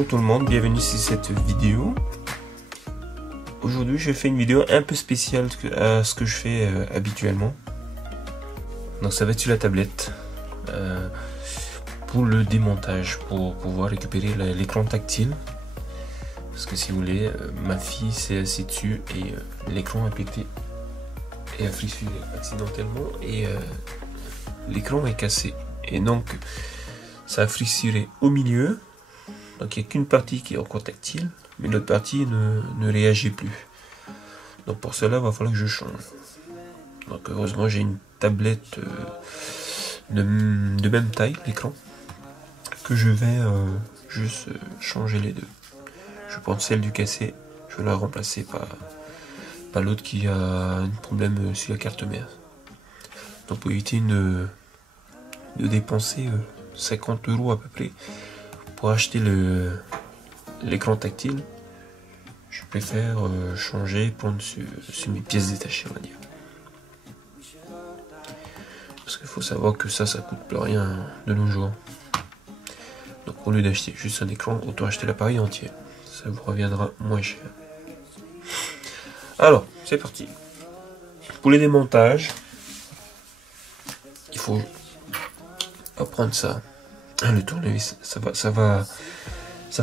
Bonjour tout le monde, bienvenue sur cette vidéo. Aujourd'hui je fais une vidéo un peu spéciale à ce que je fais habituellement. Donc ça va être sur la tablette pour le démontage, pour pouvoir récupérer l'écran tactile. Parce que si vous voulez, ma fille s'est assise dessus et l'écran a pété et a frissuré accidentellement et l'écran est cassé. Et donc ça a frissuré au milieu. Donc il n'y a qu'une partie qui est encore tactile, mais l'autre partie ne réagit plus. Donc pour cela, il va falloir que je change. Donc heureusement, j'ai une tablette de même taille, l'écran, que je vais juste changer les deux. Je prends celle du cassé, je vais la remplacer par l'autre qui a un problème sur la carte mère. Donc pour éviter de dépenser 50 € à peu près, pour acheter l'écran tactile, je préfère changer, prendre sur mes pièces détachées, on va dire. Parce qu'il faut savoir que ça coûte plus rien de nos jours. Donc au lieu d'acheter juste un écran, autant acheter l'appareil entier. Ça vous reviendra moins cher. Alors, c'est parti. Pour les démontages, il faut prendre ça. Le tournevis, ça va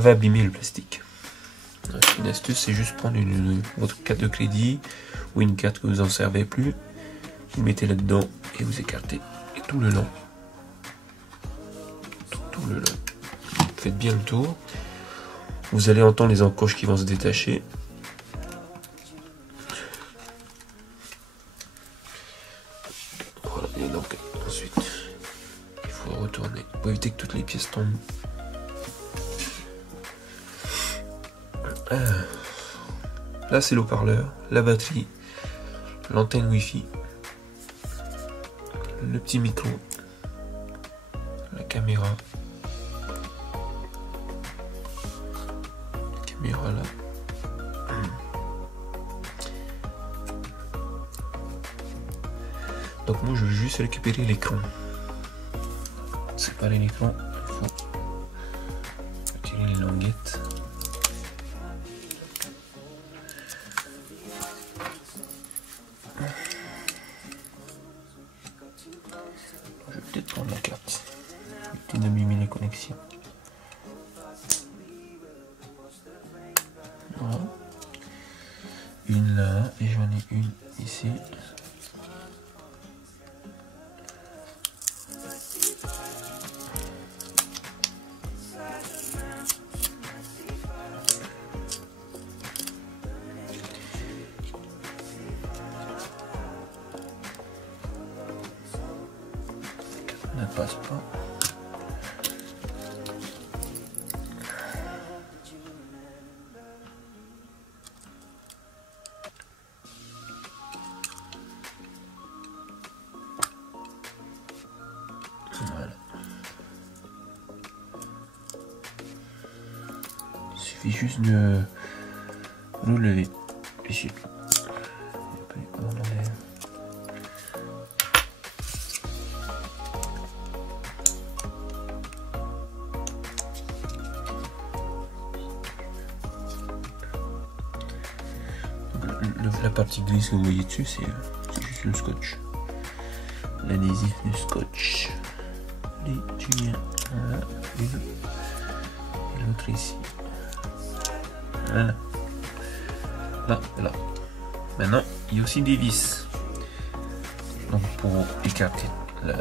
abîmer le plastique. Donc, une astuce, c'est juste prendre votre carte de crédit ou une carte que vous n'en servez plus, vous mettez là-dedans et vous écartez. Et tout le long, tout le long, faites bien le tour. Vous allez entendre les encoches qui vont se détacher. Voilà, et donc ensuite, il faut retourner pour éviter que toutes les pièces tombent. Là c'est l'haut-parleur, la batterie, l'antenne Wi-Fi, le petit micro, la caméra là. Donc moi je veux juste récupérer l'écran. Séparer l'écran, il faut retirer les languettes. Je vais peut-être prendre la carte. Peut-être abîmer les connexions. Voilà. Une là, et j'en ai une ici. Ne passe pas. Voilà. Il suffit juste de relever ici. La partie grise que vous voyez dessus, c'est juste le scotch. L'adhésif du scotch. Les tuyaux, voilà, et l'autre ici. Voilà. Là. Maintenant, il y a aussi des vis. Donc pour écarter la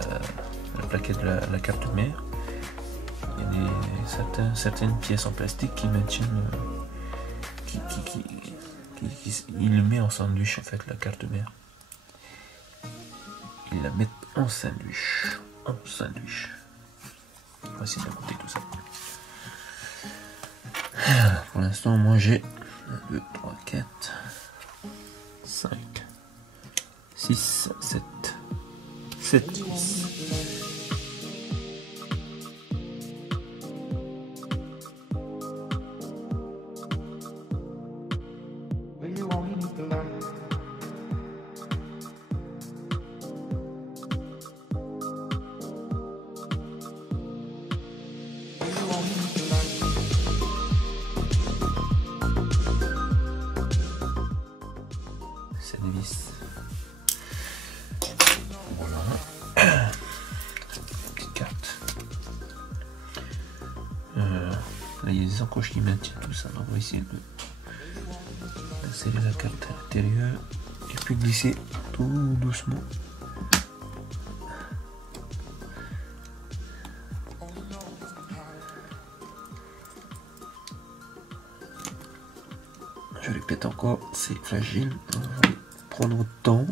plaquette de la carte mère, il y a certaines pièces en plastique qui maintiennent, il le met en sandwich en fait, la carte mère. Ils la mettent en sandwich. On va essayer de monter tout ça. Pour l'instant, moi j'ai 1, 2, 3, 4, 5, 6, 7 vis. vis. Voilà. Petite carte. Là, il y a des encoches qui maintiennent tout ça. Donc on va essayer d'insérer la carte à l'intérieur et puis glisser tout doucement. Je répète encore, c'est fragile. On va prendre votre temps.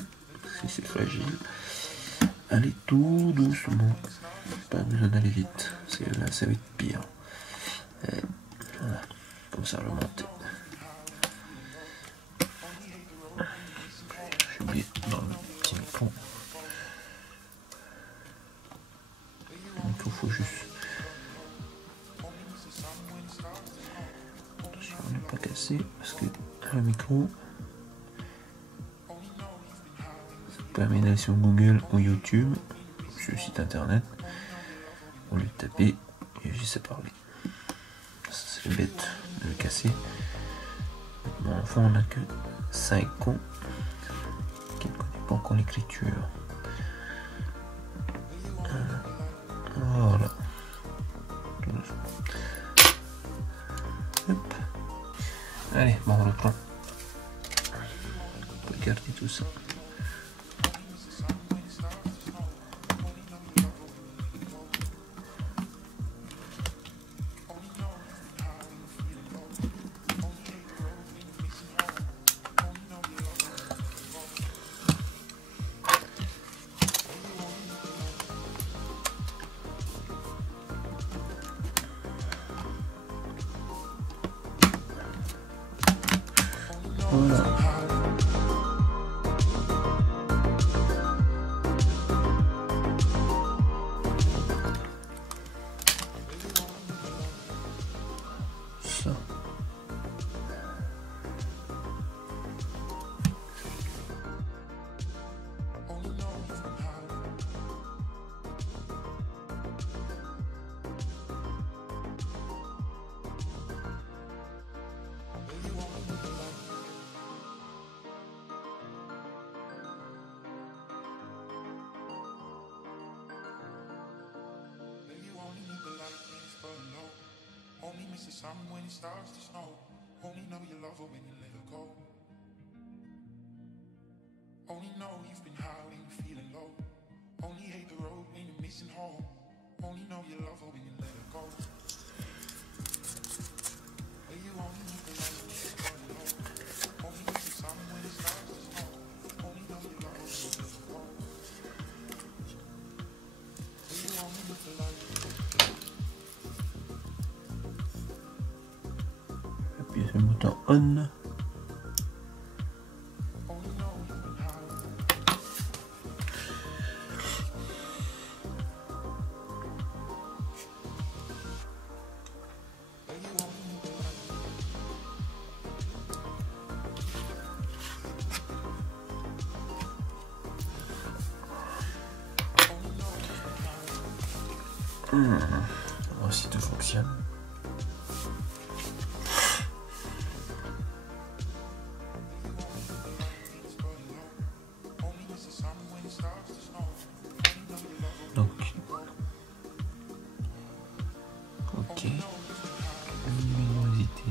Si c'est fragile, allez tout doucement. Pas besoin d'aller vite, parce que là ça va être pire. Et voilà, comme ça remonte. J'ai oublié dans le petit micro. Donc il faut juste. Attention à ne pas casser, parce que le micro. Ça permet d'aller sur Google ou YouTube, sur le site internet. On lui taper et juste à parler. C'est bête de le casser. Mon enfant, on n'a que 5 ans qui ne connaît pas encore l'écriture. Voilà. Hop. Allez, bon, on reprend. On peut garder tout ça. Voilà. Ça. Only miss the sun when it starts to snow. Only know you love her when you let her go. Only know you've been high when you're feeling low. Only hate the road when you're missing home. Only know you love her when you let her go. But you only need the light when it's burning low. Only miss the sun when it starts to snow. Only know you love her when you let her go. But you only need the light. Appuyez sur le bouton on. Voir si tout fonctionne. Donc, ok, luminosité.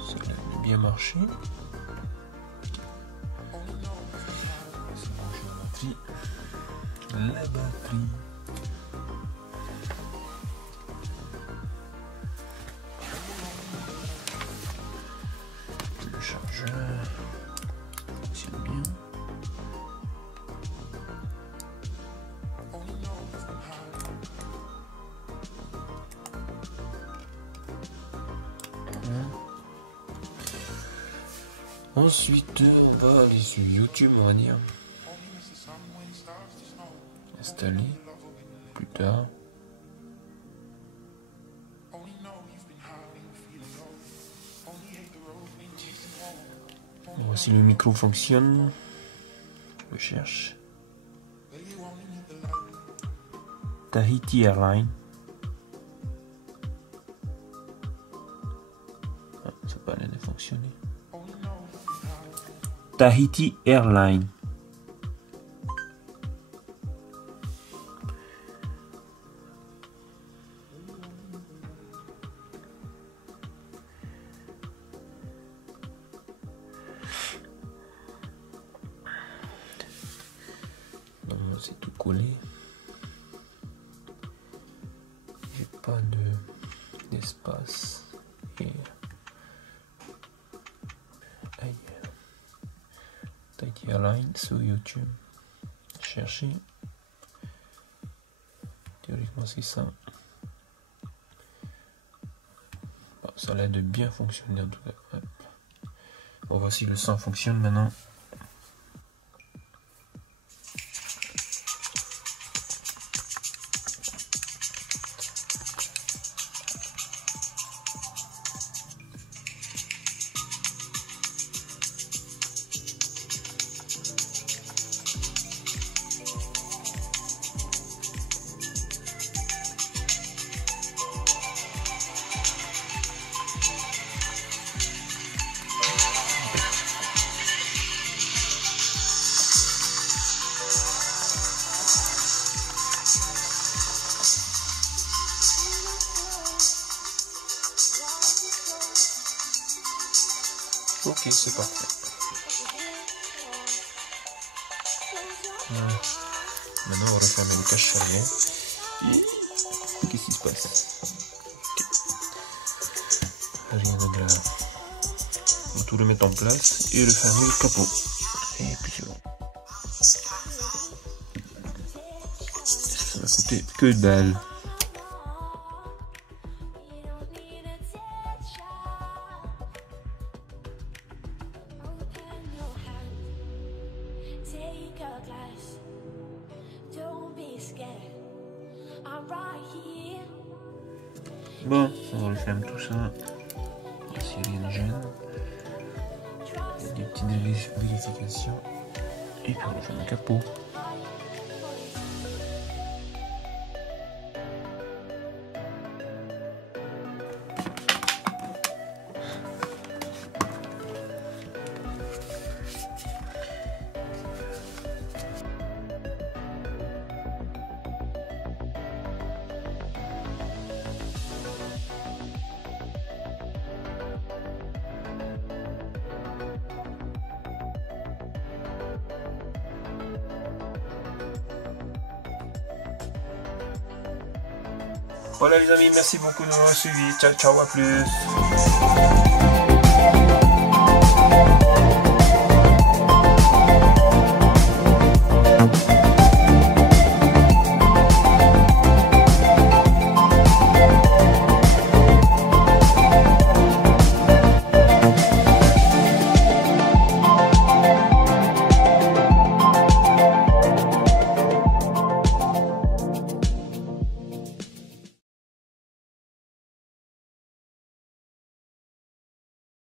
Ça a bien marché. C'est branché la batterie. La batterie. Le chargeur fonctionne bien. Ensuite, on va aller sur YouTube, on va dire. Installer plus tard. Voici le micro fonctionne. Je cherche. Tahiti Airlines. Ah, ça n'a pas l'air de fonctionner. Tahiti Airlines. Non, c'est tout collé. J'ai pas d'espace. Et... aïe. Tahiti Airlines sur YouTube. Chercher. Théoriquement c'est ça. Bon, ça a l'air de bien fonctionner en tout cas. Ouais. On va voir si le son fonctionne maintenant. Ok, c'est parfait. Voilà. Maintenant, on va refermer le cache arrière. Et qu'est-ce qui se passe? Okay. Rien de grave. On va tout remettre en place et refermer le capot. Et puis c'est bon. Ça va coûter que dalle. Bon, on referme tout ça. Ici rien de gêne. Il y a des petites vérifications. Et puis on referme le capot. Voilà les amis, merci beaucoup de m'avoir suivi. Ciao, ciao, à plus.